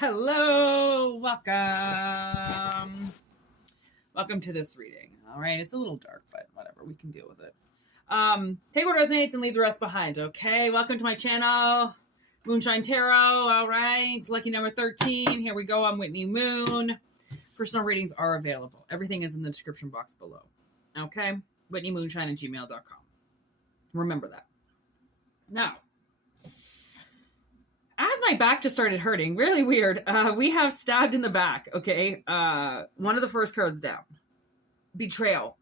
Hello, welcome to this reading. All right, it's a little dark, but whatever, we can deal with it. Take what resonates and leave the rest behind. Okay, welcome to my channel, Moonshine Tarot. All right, lucky number 13. Here we go. I'm Whitney Moon. Personal readings are available. Everything is in the description box below. Okay, WhitneyMoonshine@gmail.com. Remember that. Now, as my back just started hurting, really weird, we have stabbed in the back, okay? One of the first cards down. Betrayal.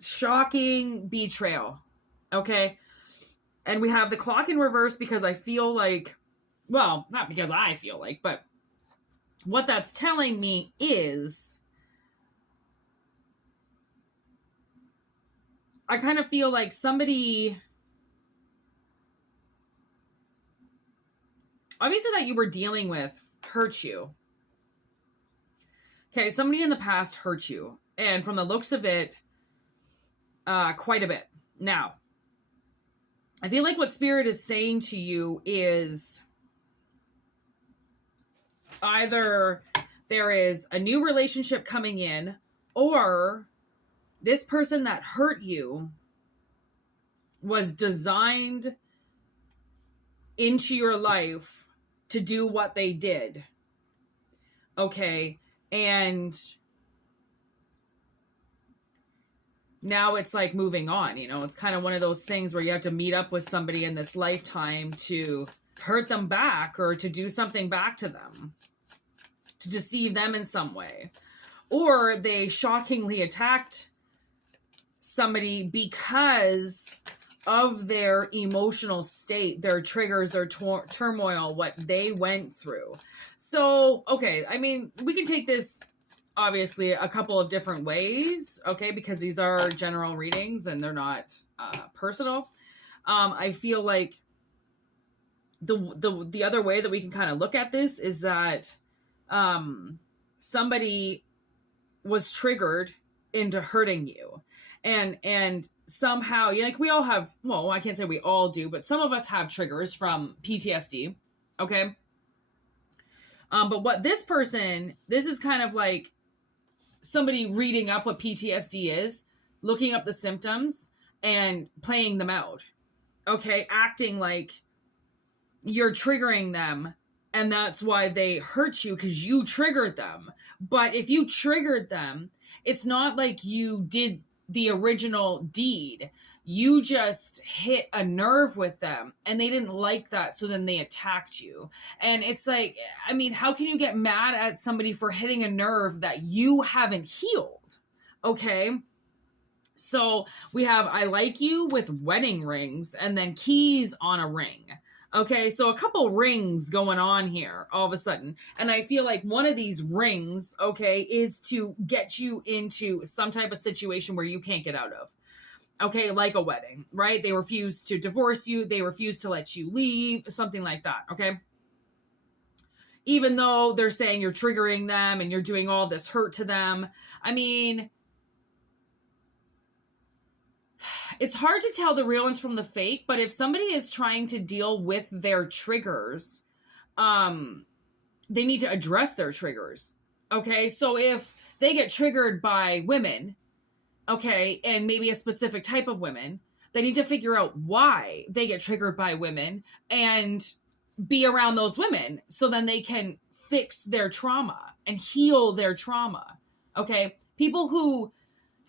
Shocking betrayal, okay? And we have the clock in reverse because I feel like, well, not because I feel like, but what that's telling me is I kind of feel like somebody... obviously that you were dealing with hurt you. Okay, somebody in the past hurt you. And from the looks of it, quite a bit. Now, I feel like what Spirit is saying to you is either there is a new relationship coming in, or this person that hurt you was designed into your life to do what they did. Okay. And now it's like moving on, you know, it's kind of one of those things where you have to meet up with somebody in this lifetime to hurt them back or to do something back to them, to deceive them in some way. Or they shockingly attacked somebody because of their emotional state, their triggers, their turmoil, what they went through. So, okay, I mean, we can take this obviously a couple of different ways, okay, because these are general readings and they're not personal. I feel like the other way that we can kind of look at this is that somebody was triggered into hurting you, and somehow, like, we all have, well, I can't say we all do, but some of us have triggers from PTSD, okay? But what this is kind of like somebody reading up what PTSD is, looking up the symptoms, and playing them out, okay? Acting like you're triggering them, and that's why they hurt you, because you triggered them. But if you triggered them, it's not like you did the original deed. You just hit a nerve with them and they didn't like that, so then they attacked you. And it's like, I mean, how can you get mad at somebody for hitting a nerve that you haven't healed? Okay, so we have I like you with wedding rings and then keys on a ring. Okay, so a couple rings going on here all of a sudden. And I feel like one of these rings, okay, is to get you into some type of situation where you can't get out of. Okay, like a wedding, right? They refuse to divorce you. They refuse to let you leave, something like that, okay? Even though they're saying you're triggering them and you're doing all this hurt to them. I mean, it's hard to tell the real ones from the fake, but if somebody is trying to deal with their triggers, they need to address their triggers. Okay, so if they get triggered by women, okay, and maybe a specific type of women, they need to figure out why they get triggered by women and be around those women so then they can fix their trauma and heal their trauma. Okay, people who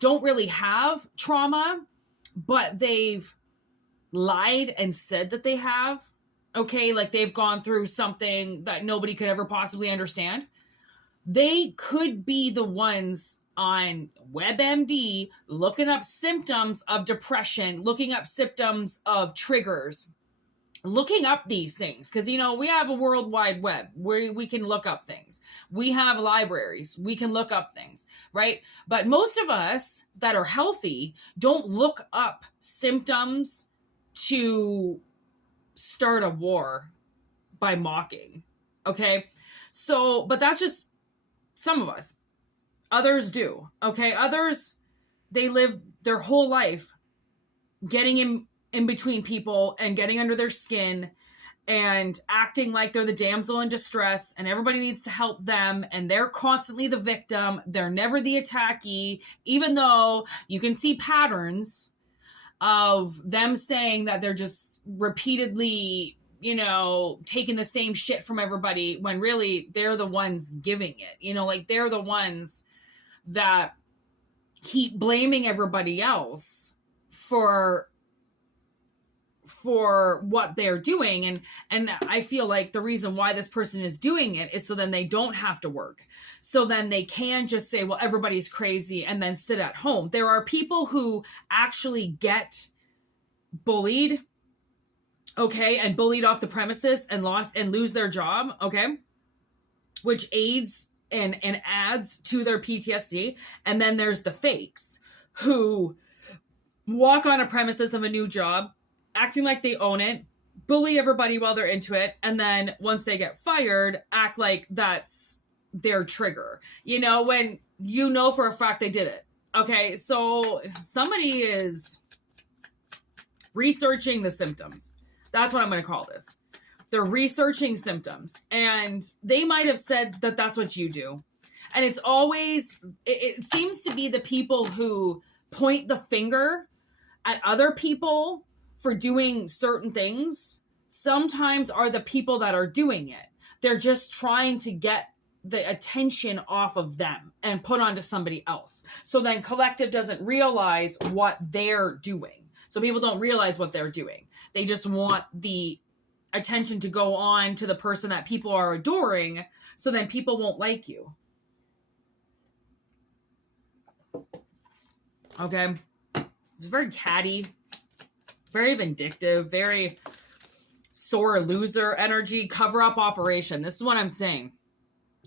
don't really have trauma, but they've lied and said that they have, okay, like they've gone through something that nobody could ever possibly understand, they could be the ones on WebMD looking up symptoms of depression, looking up symptoms of triggers, looking up these things. Because, you know, we have a World Wide Web where we can look up things. We have libraries. We can look up things, right? But most of us that are healthy don't look up symptoms to start a war by mocking, okay? So, but that's just some of us. Others do, okay? Others, they live their whole life getting in between people and getting under their skin and acting like they're the damsel in distress and everybody needs to help them, and they're constantly the victim. They're never the attackee, even though you can see patterns of them saying that they're just repeatedly, taking the same shit from everybody, when really they're the ones giving it. Like, they're the ones that keep blaming everybody else for what they're doing. And I feel like the reason why this person is doing it is so then they don't have to work. So then they can just say, well, everybody's crazy, and then sit at home. There are people who actually get bullied, okay, and bullied off the premises and lose their job, okay, which aids and adds to their PTSD. And then there's the fakes who walk on a premises of a new job, acting like they own it, bully everybody while they're into it, and then once they get fired, act like that's their trigger, when for a fact they did it. Okay, so somebody is researching the symptoms. That's what I'm going to call this. They're researching symptoms, and they might have said that that's what you do. And it's always, it seems to be the people who point the finger at other people for doing certain things sometimes are the people that are doing it. They're just trying to get the attention off of them and put onto somebody else. So then collective doesn't realize what they're doing. So people don't realize what they're doing. They just want the attention to go on to the person that people are adoring, so then people won't like you. Okay? It's very catty, very vindictive, very sore loser energy, cover-up operation. This is what I'm saying.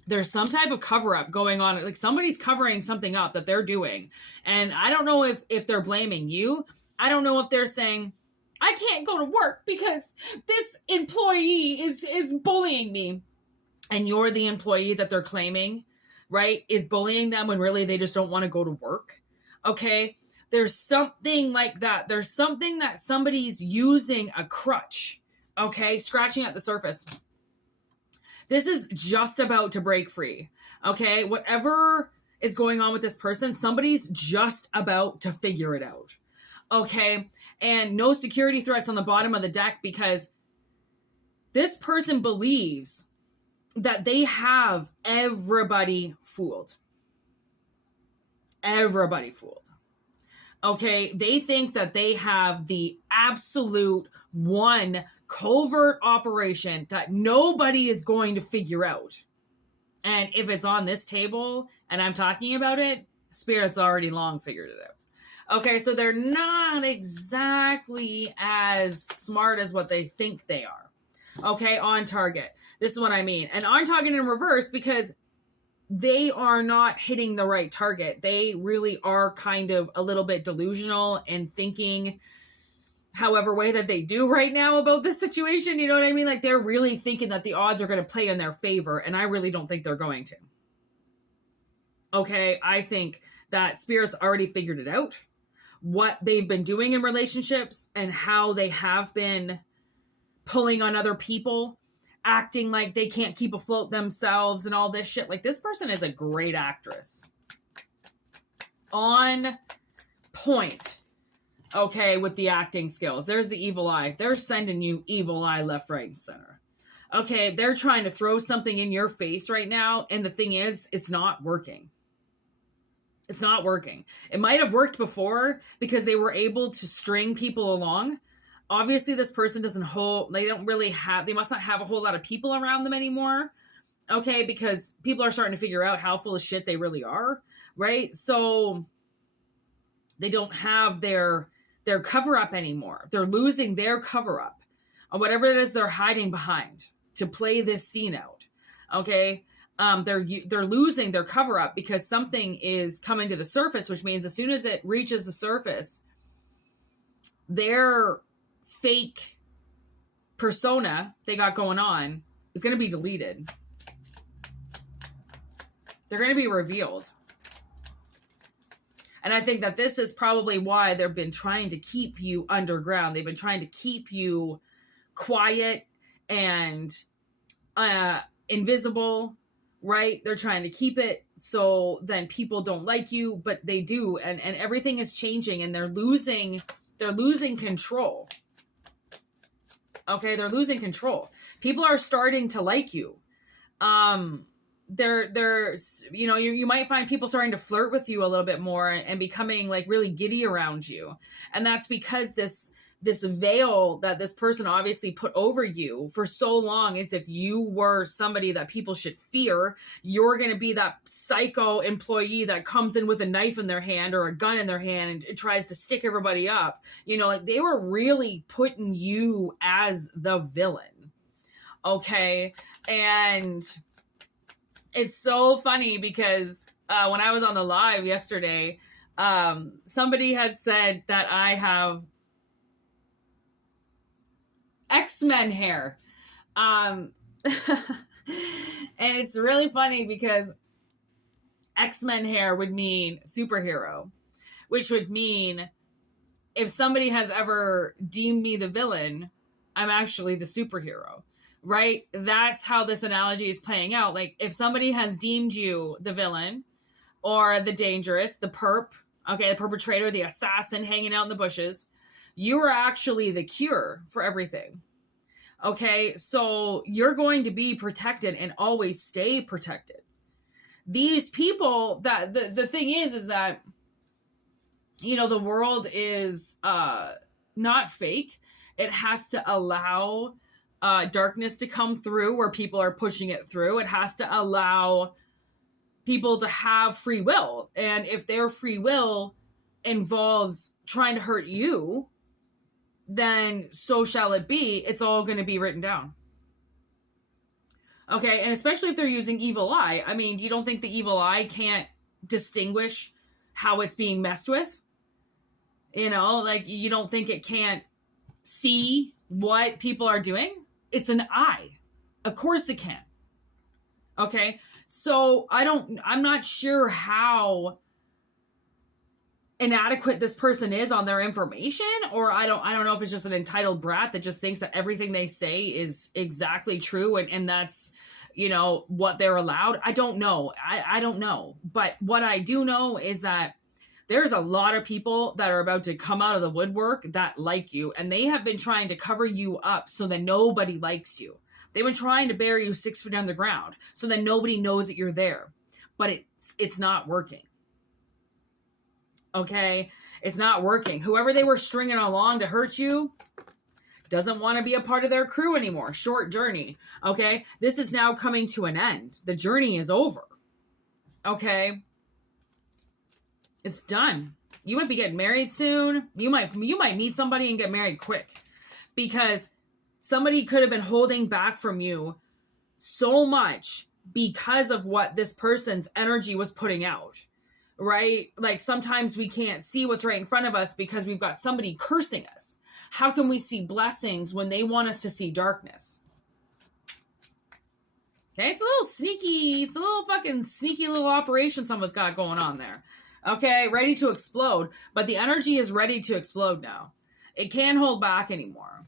There's some type of cover-up going on. Like, somebody's covering something up that they're doing. And I don't know if they're blaming you. I don't know if they're saying, I can't go to work because this employee is bullying me. And you're the employee that they're claiming, right, is bullying them, when really they just don't want to go to work. Okay? There's something like that. There's something that somebody's using a crutch, okay, scratching at the surface. This is just about to break free, okay? Whatever is going on with this person, somebody's just about to figure it out, okay? And no security threats on the bottom of the deck, because this person believes that they have everybody fooled. Everybody fooled. Okay, they think that they have the absolute one covert operation that nobody is going to figure out. And if it's on this table and I'm talking about it, Spirit's already long figured it out. Okay, so they're not exactly as smart as what they think they are. Okay, on target. This is what I mean. And on target in reverse, because they are not hitting the right target. They really are kind of a little bit delusional and thinking however way that they do right now about this situation. You know what I mean? Like, they're really thinking that the odds are going to play in their favor, and I really don't think they're going to. Okay, I think that Spirit's already figured it out, what they've been doing in relationships and how they have been pulling on other people, acting like they can't keep afloat themselves and all this shit. Like, this person is a great actress. On point. Okay, with the acting skills. There's the evil eye. They're sending you evil eye left, right, and center. Okay, they're trying to throw something in your face right now, and the thing is, it's not working. It's not working. It might have worked before because they were able to string people along. Obviously, this person they must not have a whole lot of people around them anymore. Okay, because people are starting to figure out how full of shit they really are, right? So they don't have their cover-up anymore. They're losing their cover-up or whatever it is they're hiding behind to play this scene out. Okay, they're losing their cover-up because something is coming to the surface, which means as soon as it reaches the surface, their fake persona they got going on is going to be deleted. They're going to be revealed. And I think that this is probably why they've been trying to keep you underground. They've been trying to keep you quiet and invisible, right? They're trying to keep it so then people don't like you, but they do, and everything is changing, and they're losing control. Okay, they're losing control. People are starting to like you. There's, you know, you might find people starting to flirt with you a little bit more and becoming like really giddy around you. And that's because this veil that this person obviously put over you for so long is if you were somebody that people should fear, you're going to be that psycho employee that comes in with a knife in their hand or a gun in their hand and tries to stick everybody up. You know, like they were really putting you as the villain. Okay. And it's so funny because when I was on the live yesterday, somebody had said that I have X-Men hair. And it's really funny because X-Men hair would mean superhero, which would mean if somebody has ever deemed me the villain, I'm actually the superhero. Right? That's how this analogy is playing out. Like if somebody has deemed you the villain or the dangerous, the perp, okay, the perpetrator, the assassin hanging out in the bushes, you are actually the cure for everything. Okay, so you're going to be protected and always stay protected. These people, that the thing is that, you know, the world is not fake. It has to allow darkness to come through where people are pushing it through. It has to allow people to have free will. And if their free will involves trying to hurt you, then so shall it be. It's all going to be written down. Okay, and especially if they're using evil eye. I mean, you don't think the evil eye can't distinguish how it's being messed with? You know, like you don't think it can't see what people are doing? It's an eye. Of course it can. Okay. So I'm not sure how inadequate this person is on their information, or I don't know if it's just an entitled brat that just thinks that everything they say is exactly true. And that's, you know, what they're allowed. I don't know. I don't know. But what I do know is that there's a lot of people that are about to come out of the woodwork that like you, and they have been trying to cover you up so that nobody likes you. They've been trying to bury you 6 feet underground so that nobody knows that you're there, but it's not working. Okay. It's not working. Whoever they were stringing along to hurt you doesn't want to be a part of their crew anymore. Short journey. Okay. This is now coming to an end. The journey is over. Okay. It's done. You might be getting married soon. You might meet somebody and get married quick because somebody could have been holding back from you so much because of what this person's energy was putting out, right? Like sometimes we can't see what's right in front of us because we've got somebody cursing us. How can we see blessings when they want us to see darkness? Okay, it's a little sneaky. It's a little fucking sneaky little operation someone's got going on there. Okay, ready to explode. But the energy is ready to explode now. It can't hold back anymore.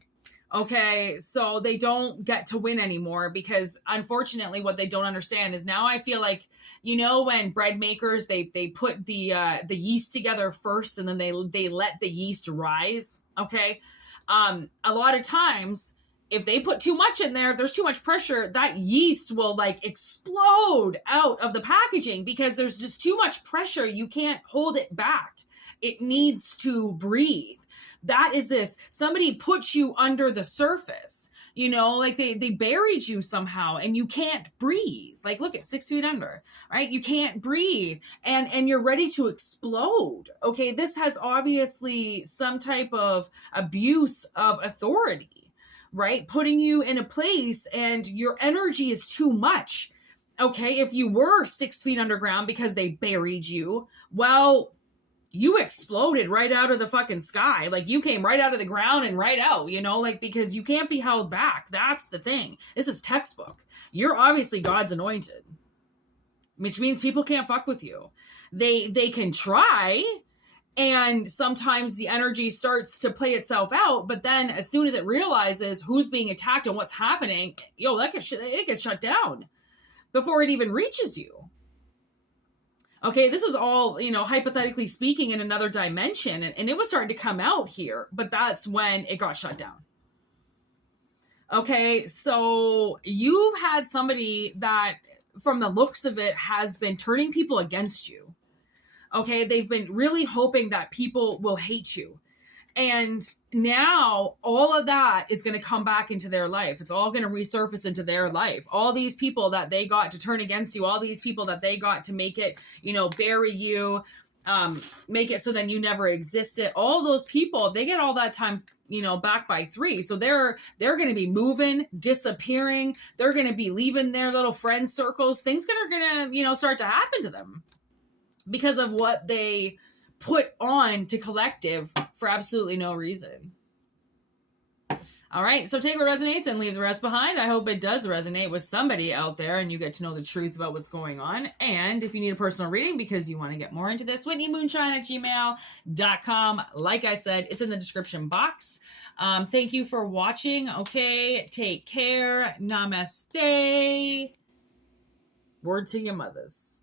Okay, so they don't get to win anymore because unfortunately what they don't understand is now I feel like, you know, when bread makers, they put the yeast together first and then they let the yeast rise. Okay, a lot of times if they put too much in there, if there's too much pressure, that yeast will like explode out of the packaging because there's just too much pressure. You can't hold it back. It needs to breathe. That is this. Somebody put you under the surface, you know, like they buried you somehow and you can't breathe. Like, look at 6 feet under, right? You can't breathe and you're ready to explode. Okay. This has obviously some type of abuse of authority, right? Putting you in a place and your energy is too much. Okay. If you were 6 feet underground because they buried you, well, you exploded right out of the fucking sky. Like you came right out of the ground and right out, you know, like because you can't be held back. That's the thing. This is textbook. You're obviously God's anointed, which means people can't fuck with you. They can try And sometimes the energy starts to play itself out, but then as soon as it realizes who's being attacked and what's happening, it gets shut down before it even reaches you. Okay, this is all, hypothetically speaking, in another dimension, and it was starting to come out here, but that's when it got shut down. Okay, so you've had somebody that, from the looks of it, has been turning people against you. Okay, they've been really hoping that people will hate you. And now all of that is going to come back into their life. It's all going to resurface into their life. All these people that they got to turn against you, all these people that they got to make it, bury you, make it so then you never existed. All those people, they get all that time, back by 3. So they're going to be moving, disappearing. They're going to be leaving their little friend circles. Things are going to, start to happen to them because of what they put on to collective for absolutely no reason. All right, so take what resonates and leave the rest behind. I hope it does resonate with somebody out there and you get to know the truth about what's going on. And if you need a personal reading because you want to get more into this, WhitneyMoonshine@gmail.com. Like I said, it's in the description box. Thank you for watching. Okay, take care. Namaste. Word to your mothers.